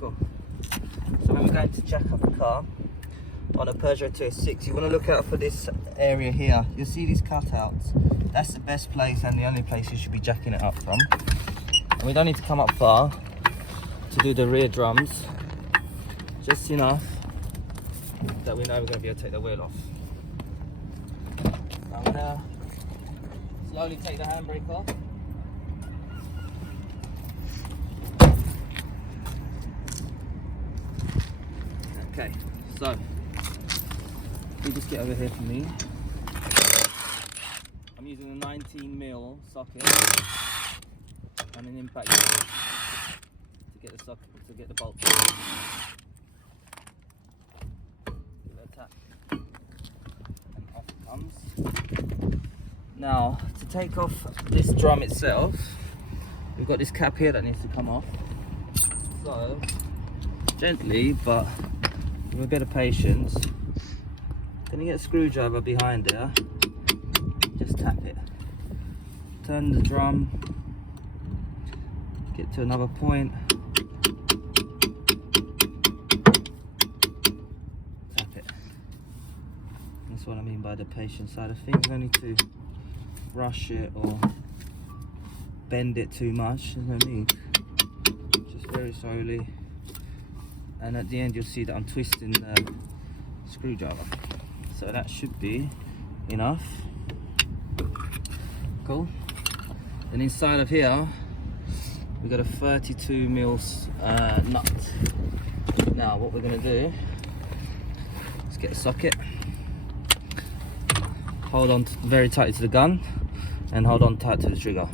Cool. So when we're going to jack up a car on a Peugeot 206, you want to look out for this area here. You'll see these cutouts. That's the best place and the only place you should be jacking it up from. And we don't need to come up far to do the rear drums. Just enough that we know we're going to be able to take the wheel off. So I'm going to slowly take the handbrake off. Okay, so you just get over here for me. I'm using a 19mm socket and an impact to get the socket, to get the bolt. Give it a tap and off it comes. Now to take off this drum itself, we've got this cap here that needs to come off. So gently, but with a bit of patience, gonna get a screwdriver behind there. Just tap it. Turn the drum. Get to another point. Tap it. That's what I mean by the patience side of things. You don't need to rush it or bend it too much. There's no need. Just very slowly. And at the end you'll see that I'm twisting the screwdriver. So that should be enough. Cool. And inside of here we've got a 32mm nut. Now what we're going to do is get a socket, hold on very tightly to the gun and hold on tight to the trigger.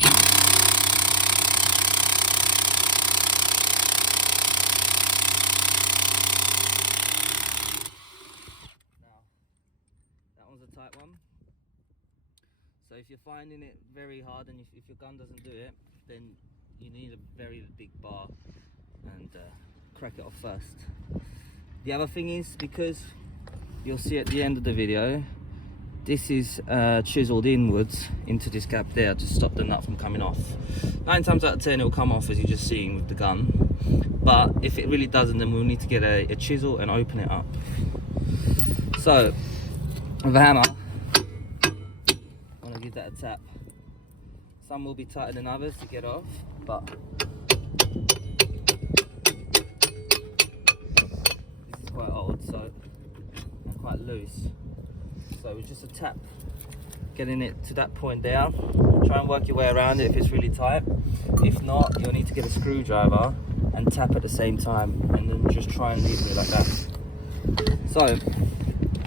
Tight one. So if you're finding it very hard and if your gun doesn't do it, then you need a very big bar and crack it off first. The other thing is, because you'll see at the end of the video, this is chiseled inwards into this gap there to stop the nut from coming off. 9 times out of 10 it will come off, as you're just seeing with the gun, but if it really doesn't, then we'll need to get a chisel and open it up. So with a hammer, I'm going to give that a tap. Some will be tighter than others to get off, but this is quite old, so and quite loose. So it's just a tap, getting it to that point there. Try and work your way around it if it's really tight. If not, you'll need to get a screwdriver and tap at the same time, and then just try and leave it like that. So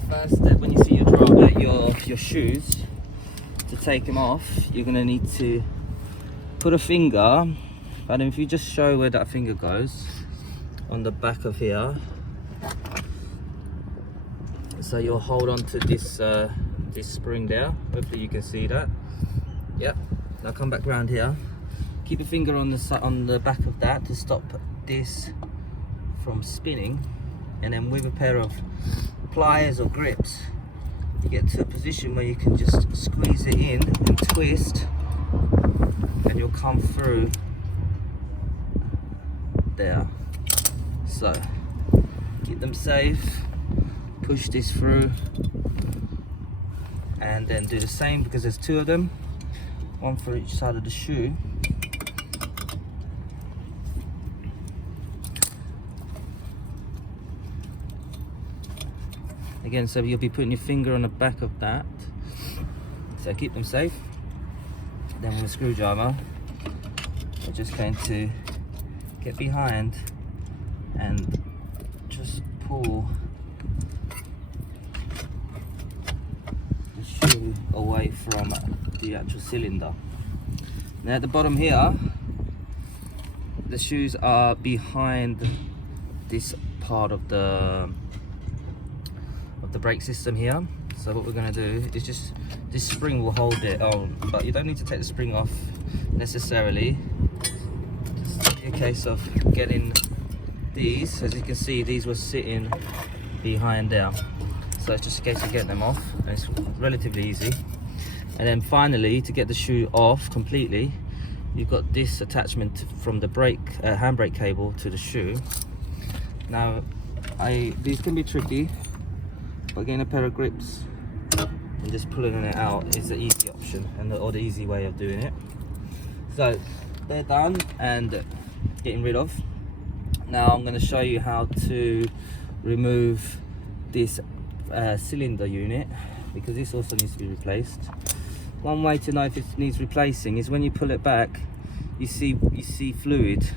first step, when you see your shoes, to take them off, you're going to need to put a finger, and if you just show where that finger goes on the back of here, so you'll hold on to this this spring there. Hopefully you can see that. Yep. Now come back round here, keep a finger on the back of that to stop this from spinning, and then with a pair of pliers or grips, you get to a position where you can just squeeze it in and twist, and you'll come through there. So keep them safe, push this through, and then do the same, because there's 2 of them, 1 for each side of the shoe. Again, so you'll be putting your finger on the back of that, so keep them safe. Then with a screwdriver, we're just going to get behind and just pull the shoe away from the actual cylinder. Now at the bottom here, the shoes are behind this part of the brake system here. So what we're going to do is just, this spring will hold it on, but you don't need to take the spring off necessarily. Just a case of getting these, as you can see, these were sitting behind there, so it's just a case of getting them off, and it's relatively easy. And then finally, to get the shoe off completely, you've got this attachment from the brake handbrake cable to the shoe. Now, these can be tricky, but getting a pair of grips and just pulling it out is the easy option or the easy way of doing it. So they're done and getting rid of. Now I'm going to show you how to remove this cylinder unit, because this also needs to be replaced. One way to know if it needs replacing is when you pull it back, you see fluid.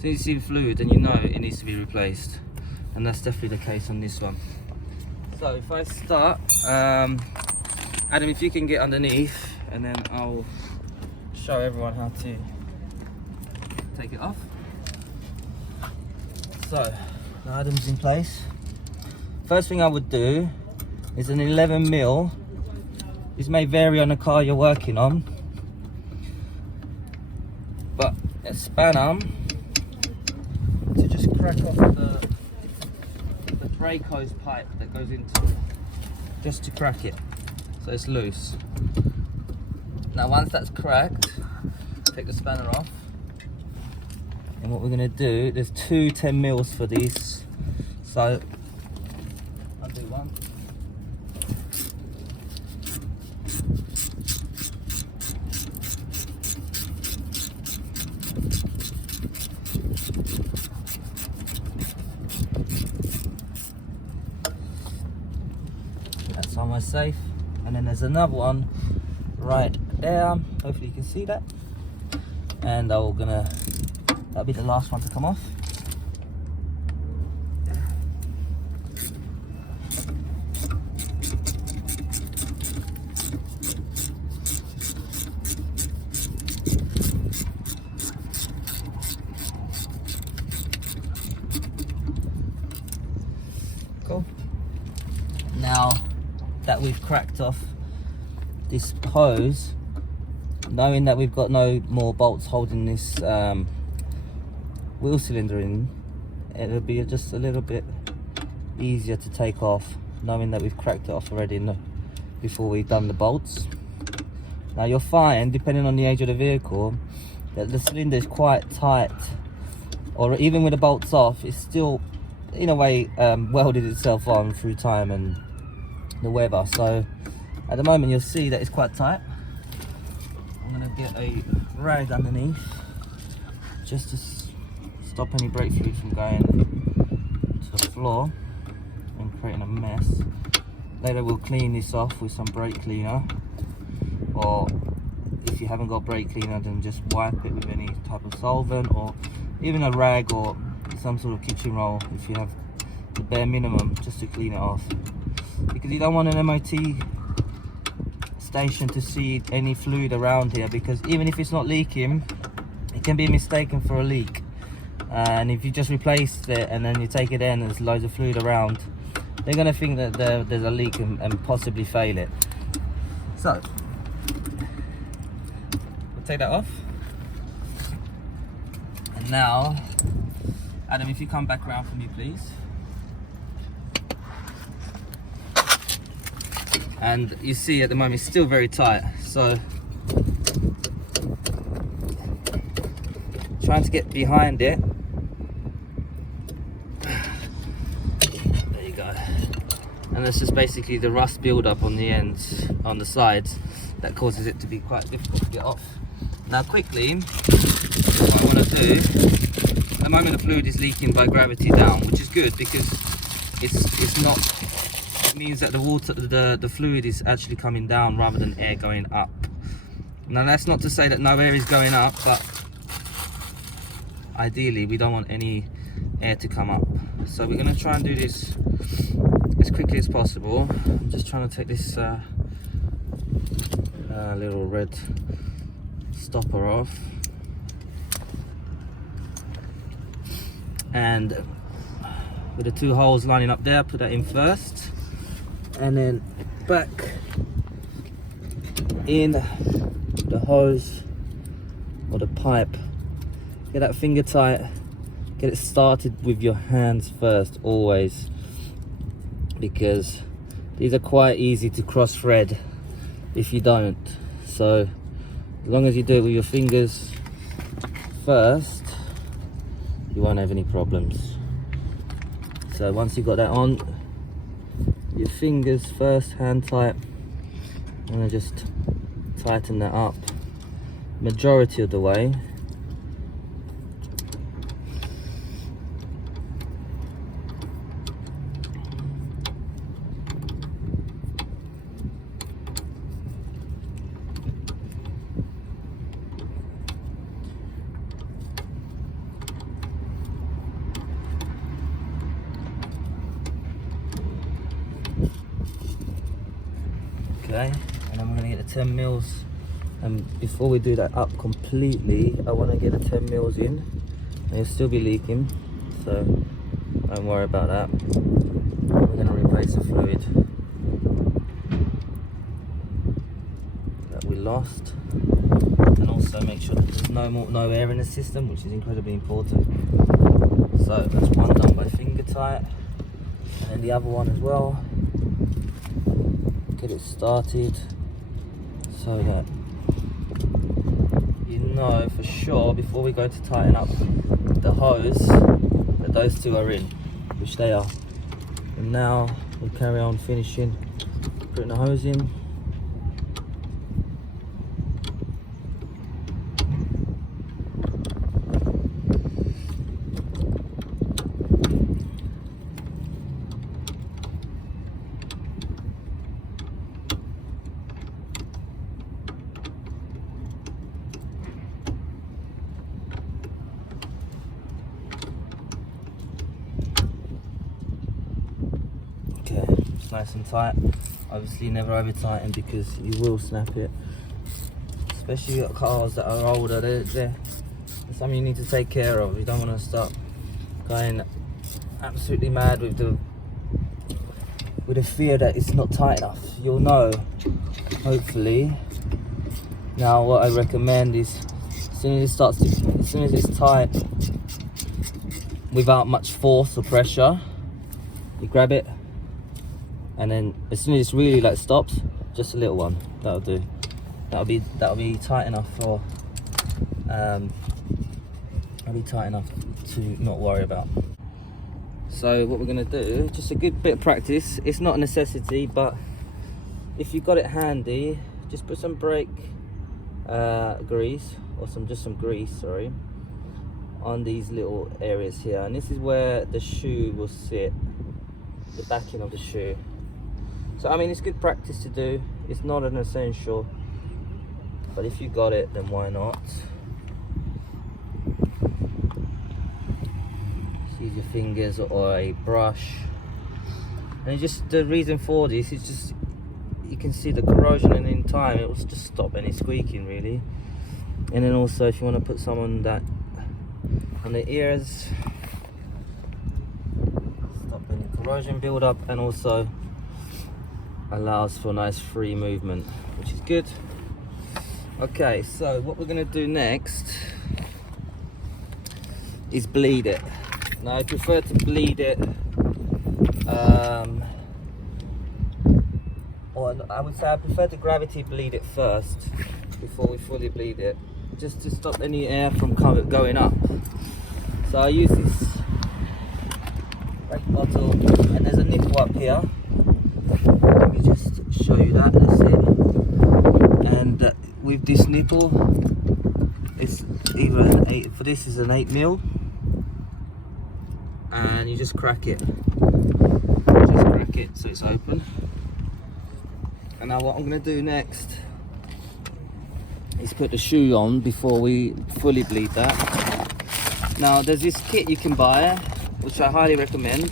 So you see fluid and you know it needs to be replaced, and that's definitely the case on this one. So if I start, Adam, if you can get underneath, and then I'll show everyone how to take it off. So now Adam's in place. First thing I would do is an 11mm. This may vary on the car you're working on, but a spanner to just crack off the brake hose pipe that goes into it, just to crack it so it's loose. Now once that's cracked, take the spanner off, and what we're going to do, there's two 10mm for these, so I'll do one. That's almost safe. And then there's another one right there. Hopefully you can see that. And that'll be the last one to come off. Cool. Now that we've cracked off this hose, knowing that we've got no more bolts holding this wheel cylinder in, it'll be just a little bit easier to take off, knowing that we've cracked it off already before we've done the bolts. Now you'll find, depending on the age of the vehicle, that the cylinder is quite tight, or even with the bolts off, it's still in a way welded itself on through time and the weather. So at the moment you'll see that it's quite tight. I'm going to get a rag underneath just to stop any brake fluid from going to the floor and creating a mess. Later we'll clean this off with some brake cleaner, or if you haven't got brake cleaner, then just wipe it with any type of solvent, or even a rag or some sort of kitchen roll if you have the bare minimum, just to clean it off, because you don't want an MOT station to see any fluid around here, because even if it's not leaking, it can be mistaken for a leak, and if you just replace it and then you take it in and there's loads of fluid around, they're going to think that there's a leak and possibly fail it. So we'll take that off, and now Adam, if you come back around for me please. And you see at the moment it's still very tight, so trying to get behind it. There you go. And that's just basically the rust build up on the ends, on the sides, that causes it to be quite difficult to get off. Now quickly, what I want to do, at the moment the fluid is leaking by gravity down, which is good because it's not, it means that the fluid is actually coming down rather than air going up. Now that's not to say that no air is going up, but ideally we don't want any air to come up. So we're going to try and do this as quickly as possible. I'm just trying to take this little red stopper off, and with the two holes lining up there, put that in first, and then back in the hose or the pipe. Get that finger tight, get it started with your hands first always, because these are quite easy to cross thread if you don't. So as long as you do it with your fingers first, you won't have any problems. So once you got that on, your fingers first, hand tight, and then just tighten that up majority of the way. Okay, and then we're going to get the 10 mils, and before we do that up completely, I want to get the 10 mils in. It'll still be leaking, so don't worry about that. We're going to replace the fluid that we lost, and also make sure that there's no air in the system, which is incredibly important. So that's one done by finger tight, and then the other one as well. Get it started so that you know for sure before we go to tighten up the hose that those two are in, which they are. And now we'll carry on finishing putting the hose in. Okay, it's nice and tight. Obviously never over tighten because you will snap it. Especially got cars that are older, they're something you need to take care of. You don't want to start going absolutely mad with the fear that it's not tight enough. You'll know, hopefully. Now what I recommend is as soon as it's tight without much force or pressure, you grab it, and then as soon as it's really like stops, just a little one, that'll do. That'll be tight enough for that'll be tight enough to not worry about. So what we're gonna do, just a good bit of practice. It's not a necessity, but if you've got it handy, just put some brake grease, or some grease, sorry, on these little areas here, and this is where the shoe will sit, the backing of the shoe. So I mean, it's good practice to do. It's not an essential, but if you got it, then why not? Just use your fingers or a brush, and just the reason for this is just you can see the corrosion, and in time it will just stop any squeaking really. And then also if you want to put some on the ears, stop any corrosion build up, and also allows for nice free movement, which is good. Okay, so what we're going to do next is bleed it. Now I prefer to bleed it or I would say I prefer to gravity bleed it first before we fully bleed it, just to stop any air from going up. So I use this brake bottle, and there's a nipple up here. Let me just show you that. That's it. And with this nipple, it's either an 8. For this is an 8mm, and you just crack it. Just crack it so it's open. And now what I'm going to do next is put the shoe on before we fully bleed that. Now there's this kit you can buy, which I highly recommend.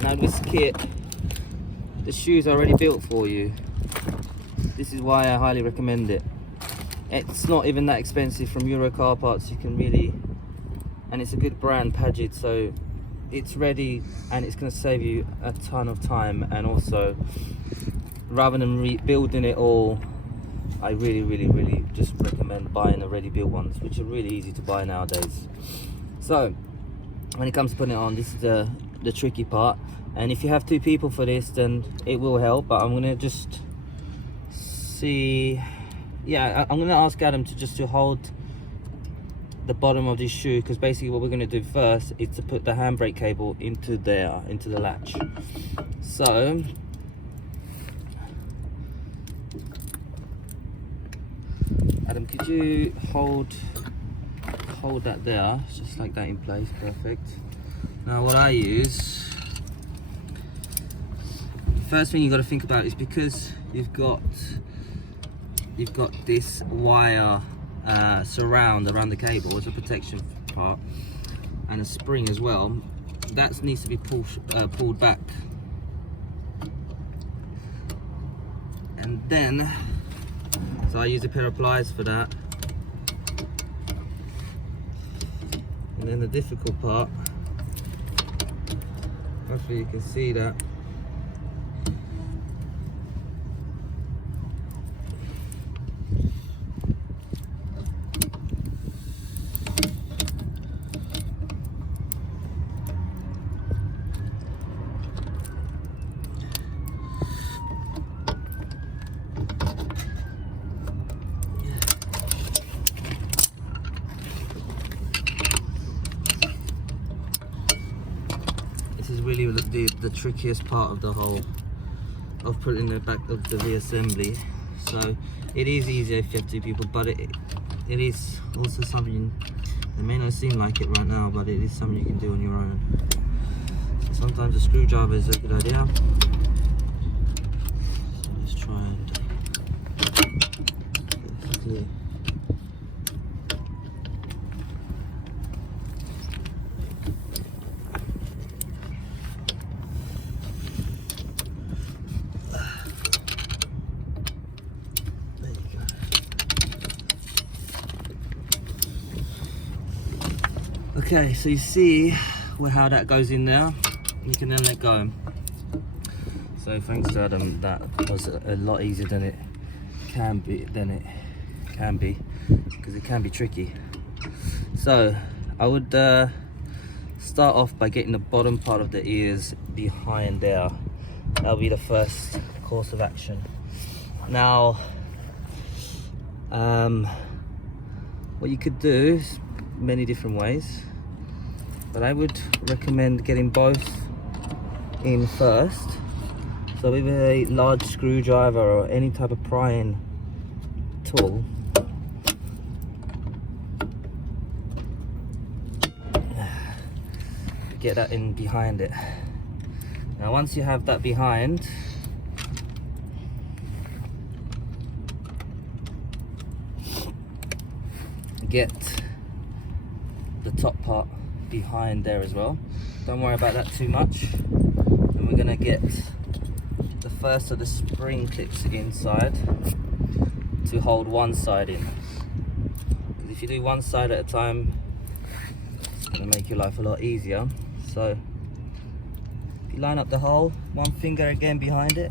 Now this kit, the shoe's already built for you. This is why I highly recommend it. It's not even that expensive from Euro Car Parts. You can really, and it's a good brand, Pagid, so it's ready, and it's going to save you a ton of time. And also, rather than rebuilding it all, I really just recommend buying the ready built ones, which are really easy to buy nowadays. So when it comes to putting it on, this is the tricky part, and if you have 2 people for this, then it will help. But I'm gonna just see, yeah, I'm gonna ask Adam to hold the bottom of this shoe, because basically what we're going to do first is to put the handbrake cable into there, into the latch. So Adam, could you hold that there, just like that in place? Perfect. Now what I use, the first thing you got to think about is, because you've got this wire surround around the cable as a protection part, and a spring as well, that needs to be pulled back. And then, so I use a pair of pliers for that. And then the difficult part, hopefully you can see that. This is really the trickiest part of the whole of putting the back of the reassembly. So it is easier if you have two people, but it is also something, it may not seem like it right now, but it is something you can do on your own. So sometimes a screwdriver is a good idea. So let's try and get this clear. Okay, so you see how that goes in there. You can then let go. So thanks to Adam, that was a lot easier than it can be, because it can be tricky. So I would start off by getting the bottom part of the ears behind there. That'll be the first course of action. Now, what you could do is many different ways, but I would recommend getting both in first. So with a large screwdriver or any type of prying tool, get that in behind it. Now once you have that behind, get the top part behind there as well. Don't worry about that too much. And we're gonna get the first of the spring clips inside to hold one side in. Because if you do one side at a time, it's gonna make your life a lot easier. So if you line up the hole, one finger again behind it,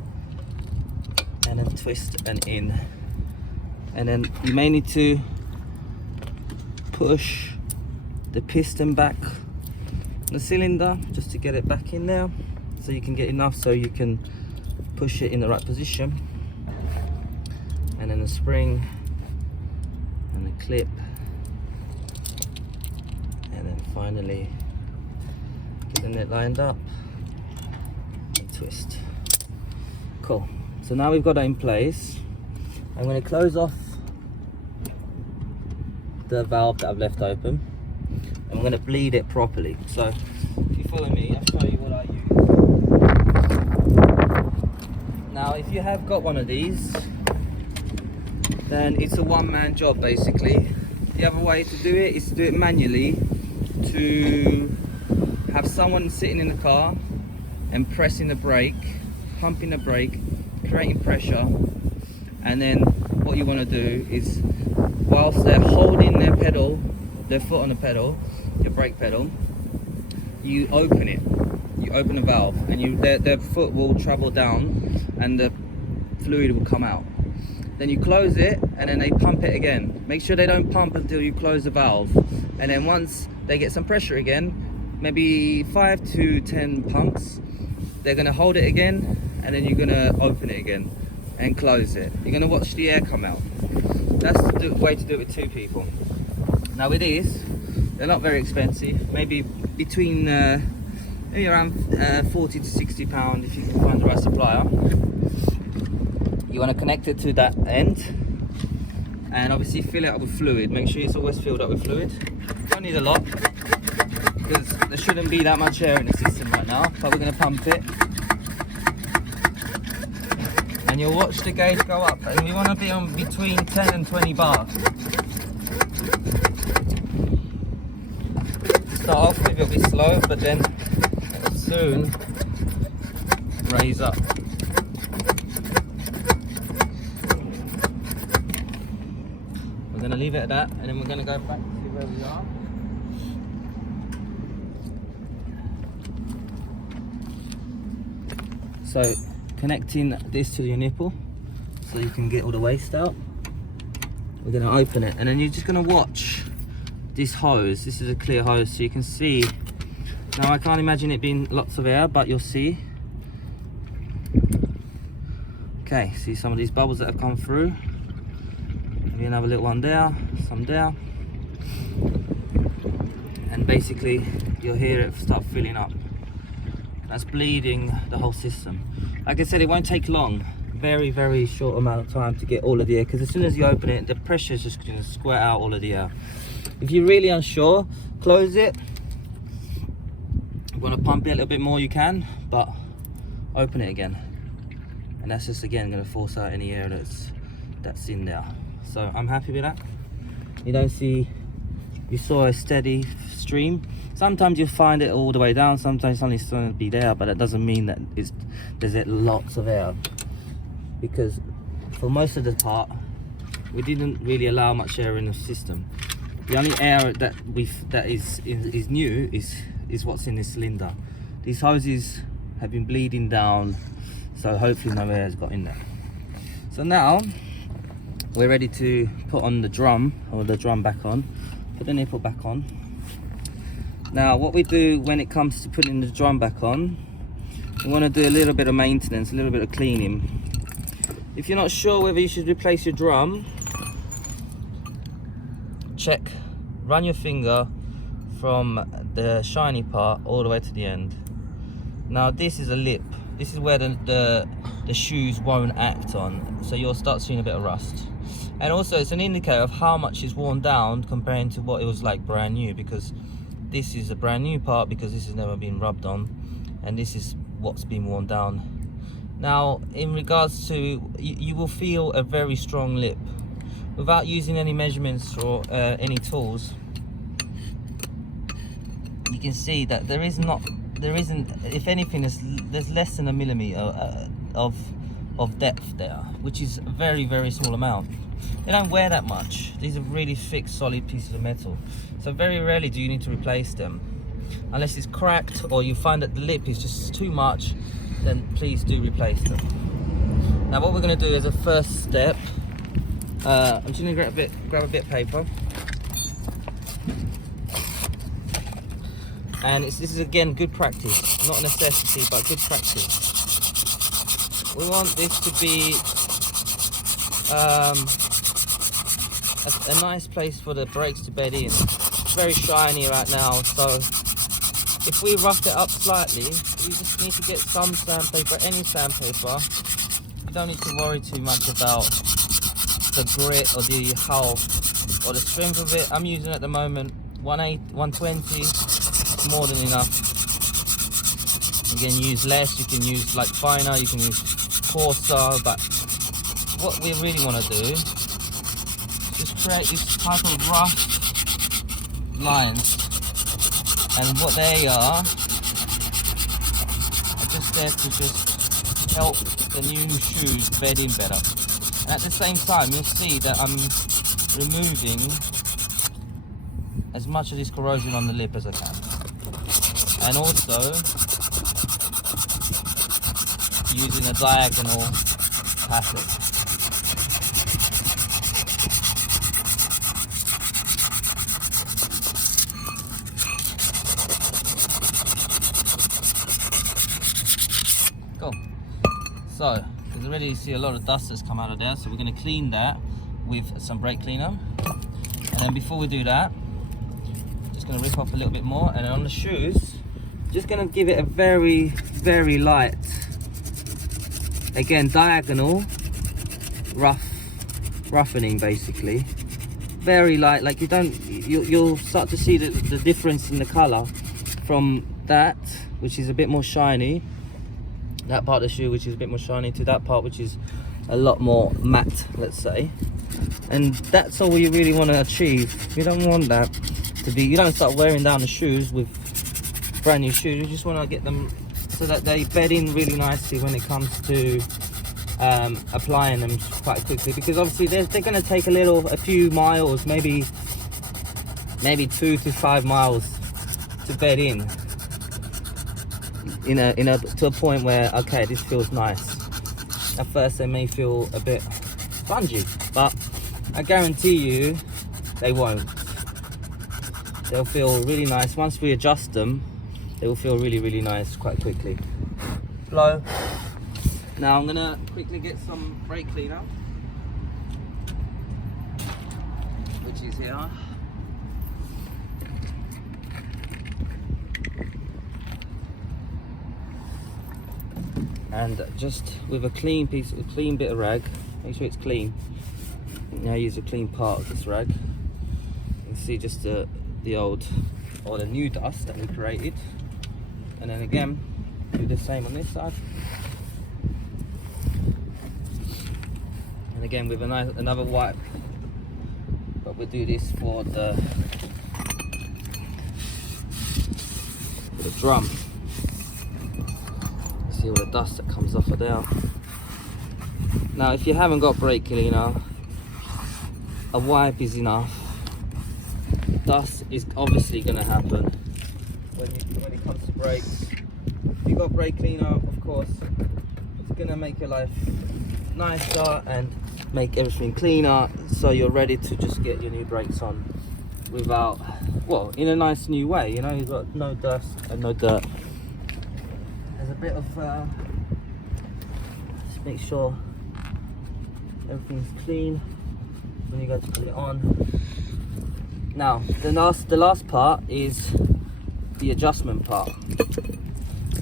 and then twist and in. And then you may need to push the piston back on the cylinder just to get it back in there, so you can get enough so you can push it in the right position. And then the spring and the clip, and then finally getting it lined up and twist. Cool. So now we've got that in place. I'm going to close off the valve that I've left open. I'm going to bleed it properly. So if you follow me, I'll show you what I use. Now if you have got one of these, then it's a one-man job basically. The other way to do it is to do it manually, to have someone sitting in the car and pressing the brake, pumping the brake, creating pressure, and then what you want to do is, whilst they're holding their pedal, their foot on the pedal, your brake pedal, you open it. You open the valve, and their foot will travel down, and the fluid will come out. Then you close it, and then they pump it again. Make sure they don't pump until you close the valve. And then once they get some pressure again, maybe 5 to 10 pumps, they're going to hold it again, and then you're going to open it again and close it. You're going to watch the air come out. That's the way to do it with two people. Now with these, they're not very expensive, maybe between maybe around 40 to 60 pound if you can find the right supplier. You want to connect it to that end and obviously fill it up with fluid. Make sure it's always filled up with fluid. Don't need a lot because there shouldn't be that much air in the system right now, but we're going to pump it. And you'll watch the gauge go up, and we want to be on between 10 and 20 bar. Start off with a bit slow, but then soon raise up. We're going to leave it at that, and then we're going to go back to where we are. So connecting this to your nipple so you can get all the waste out. We're going to open it, and then you're just going to watch this hose. This is a clear hose, so you can see. Now I can't imagine it being lots of air, but you'll see. Okay, see some of these bubbles that have come through. Maybe another little one there, some there. And basically you'll hear it start filling up. That's bleeding the whole system. Like I said, it won't take long. Very, very short amount of time to get all of the air, because as soon as you open it, the pressure is just going to squirt out all of the air. If you're really unsure, close it. You want to pump it a little bit more, you can, but open it again. And that's just again going to force out any air that's in there. So I'm happy with that. You saw a steady stream. Sometimes you'll find it all the way down, sometimes it's only going to be there, but that doesn't mean that there's lots of air. Because for most of the part, we didn't really allow much air in the system. The only air that is new is what's in this cylinder. These hoses have been bleeding down, so hopefully no air has got in there. So now we're ready to put on the drum, or the drum back on. Put the nipple back on. Now what we do when it comes to putting the drum back on, we want to do a little bit of maintenance, a little bit of cleaning. If you're not sure whether you should replace your drum, check, run your finger from the shiny part all the way to the end. Now this is a lip. This is where the shoes won't act on, so you'll start seeing a bit of rust. And also it's an indicator of how much is worn down comparing to what it was like brand new, because this is a brand new part because this has never been rubbed on, and this is what's been worn down. Now in regards to, you will feel a very strong lip without using any measurements or any tools. You can see that there isn't, if anything, there's less than a millimeter of depth there, which is a very, very small amount. They don't wear that much. These are really thick, solid pieces of metal, so very rarely do you need to replace them, unless it's cracked or you find that the lip is just too much. Then please do replace them. Now what we're going to do as a first step, I'm just going to grab a bit of paper, and this is again good practice, not a necessity but good practice. We want this to be a nice place for the brakes to bed in. It's very shiny right now, so if we rough it up slightly, we just need to get some sandpaper, any sandpaper. You don't need to worry too much about the grit or the hull or the strength of it. I'm using at the moment 120, it's more than enough. You can use less, you can use like finer, you can use coarser, but what we really want to do is just create this type of rough lines, and what they are just there to just help the new shoes bed in better. And at the same time, you'll see that I'm removing as much of this corrosion on the lip as I can, and also using a diagonal pattern. Cool. So, you can already see a lot of dust that's come out of there, so we're going to clean that with some brake cleaner. And then before we do that, just going to rip off a little bit more, and on the shoes, just going to give it a very, very light, again diagonal roughening basically, very light, like you'll start to see the difference in the color from that, which is a bit more shiny, that part of the shoe which is a bit more shiny, to that part which is a lot more matte, let's say. And that's all you really want to achieve. You don't want that to be, you don't start wearing down the shoes with brand new shoes. You just want to get them so that they bed in really nicely when it comes to applying them quite quickly, because obviously they're going to take a few miles, maybe 2 to 5 miles to bed in to a point where, okay, this feels nice. At first they may feel a bit spongy, but I guarantee you they won't. They'll feel really nice. Once we adjust them, they will feel really, really nice quite quickly. Blow. Now I'm gonna quickly get some brake cleaner, which is here. And just with a clean bit of rag, make sure it's clean. Now use a clean part of this rag. You can see just the old or the new dust that we created, and then again do the same on this side. And again with another wipe, but we'll do this for the drum. See all the dust that comes off of there. Now if you haven't got brake cleaner, a wipe is enough. Dust is obviously going to happen when it comes to brakes. If you've got brake cleaner, of course, it's going to make your life nicer and make everything cleaner, so you're ready to just get your new brakes on without, well, in a nice new way. You know, you've got no dust and no dirt. There's a bit of just make sure everything's clean when you go to put it on. Now the last part is the adjustment part.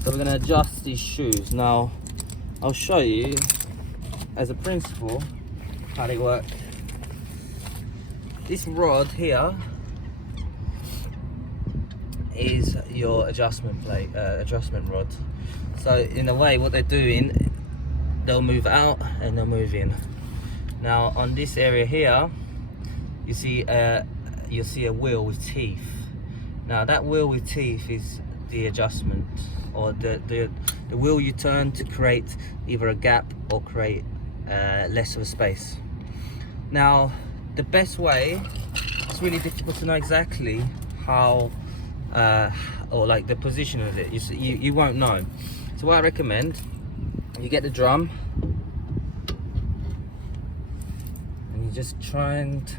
So we're going to adjust these shoes. Now I'll show you as a principle how they work. This rod here is your adjustment rod. So in a way, what they're doing, they'll move out and they'll move in. Now on this area here, you see you'll see a wheel with teeth. Now that wheel with teeth is the adjustment, or the wheel you turn to create either a gap or create less of a space. Now the best way, it's really difficult to know exactly how or like the position of it. You won't know. So what I recommend, you get the drum and you just try and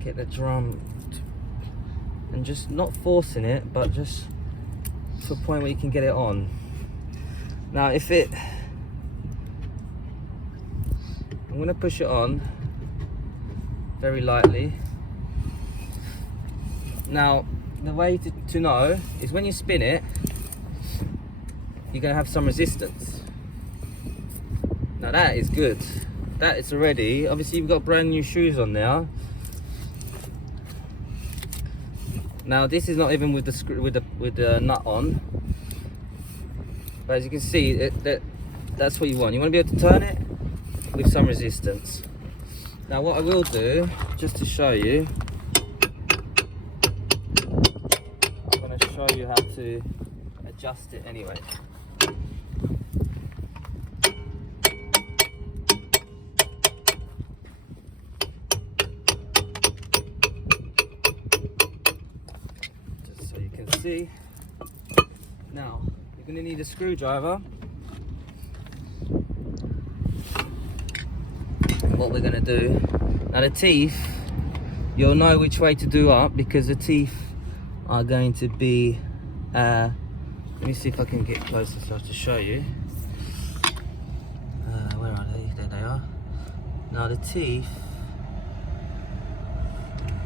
get the drum and just not forcing it, but just to a point where you can get it on. Now I'm going to push it on very lightly. Now the way to know is when you spin it, you're going to have some resistance. Now that is good. That is already, obviously you've got brand new shoes on there. Now this is not even with the screw, with the nut on, but as you can see, that's what you want. You want to be able to turn it with some resistance. Now what I will do, just to show you, I'm going to show you how to adjust it anyway. Just so you can see. Now you're going to need a screwdriver. What we're going to do now, the teeth, you'll know which way to do up, because the teeth are going to be let me see if I can get closer so to show you. Where are they? There they are. Now the teeth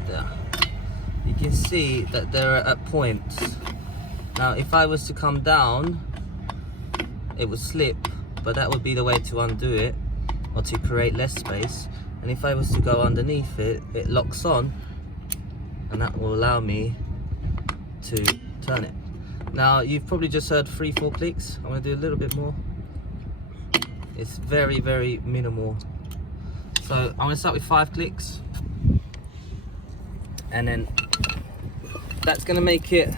there. you can see that they're at points. Now if I was to come down, it would slip, but that would be the way to undo it, or to create less space. And if I was to go underneath it, it locks on, and that will allow me to turn it. Now you've probably just heard 3-4 clicks. I'm going to do a little bit more. It's very, very minimal. So I'm going to start with 5 clicks, and then that's going to make it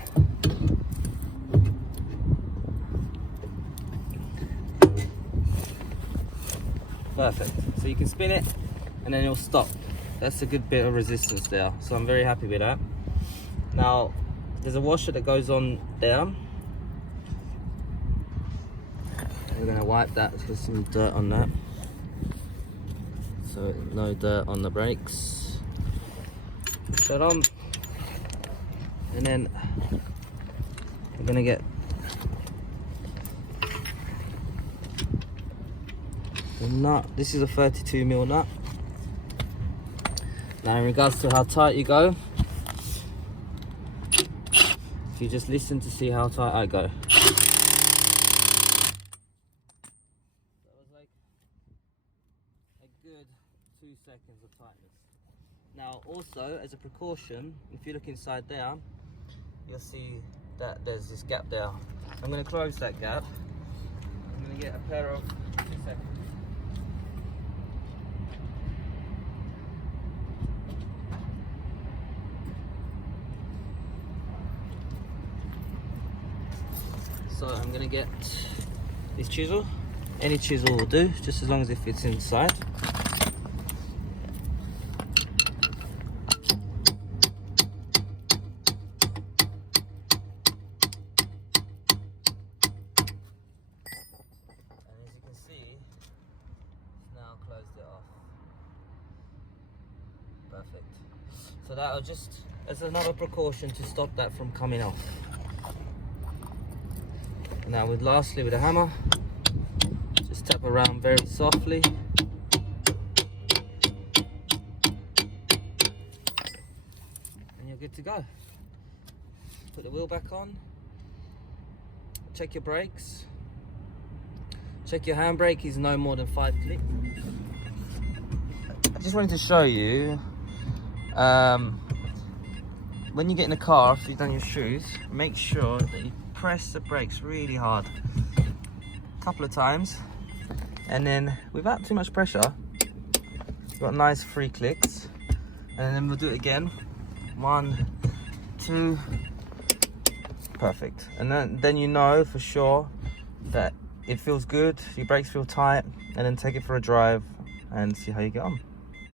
perfect. So you can spin it and then it'll stop. That's a good bit of resistance there, so I'm very happy with that. Now there's a washer that goes on there. We're going to wipe that. There's some dirt on that, so no dirt on the brakes. Push that on, and then we're going to get the nut. This is a 32mm nut. Now in regards to how tight you go, if you just listen to see how tight I go. That was like a good 2 seconds of tightness. Now also, as a precaution, if you look inside there, you'll see that there's this gap there. I'm going to close that gap. I'm going to get a pair of 2 seconds. So I'm going to get this chisel. Any chisel will do, just as long as it fits inside. And as you can see, it's now closed it off. Perfect. So that'll just, as another precaution to stop that from coming off. Now lastly with a hammer, just tap around very softly. And you're good to go. Put the wheel back on. Check your brakes. Check your handbrake is no more than 5 clicks. I just wanted to show you, when you get in the car, after you've done your shoes, make sure that you press the brakes really hard a couple of times, and then without too much pressure, you've got nice 3 clicks, and then we'll do it again. 1, 2, perfect. And then you know for sure that it feels good, your brakes feel tight, and then take it for a drive and see how you get on.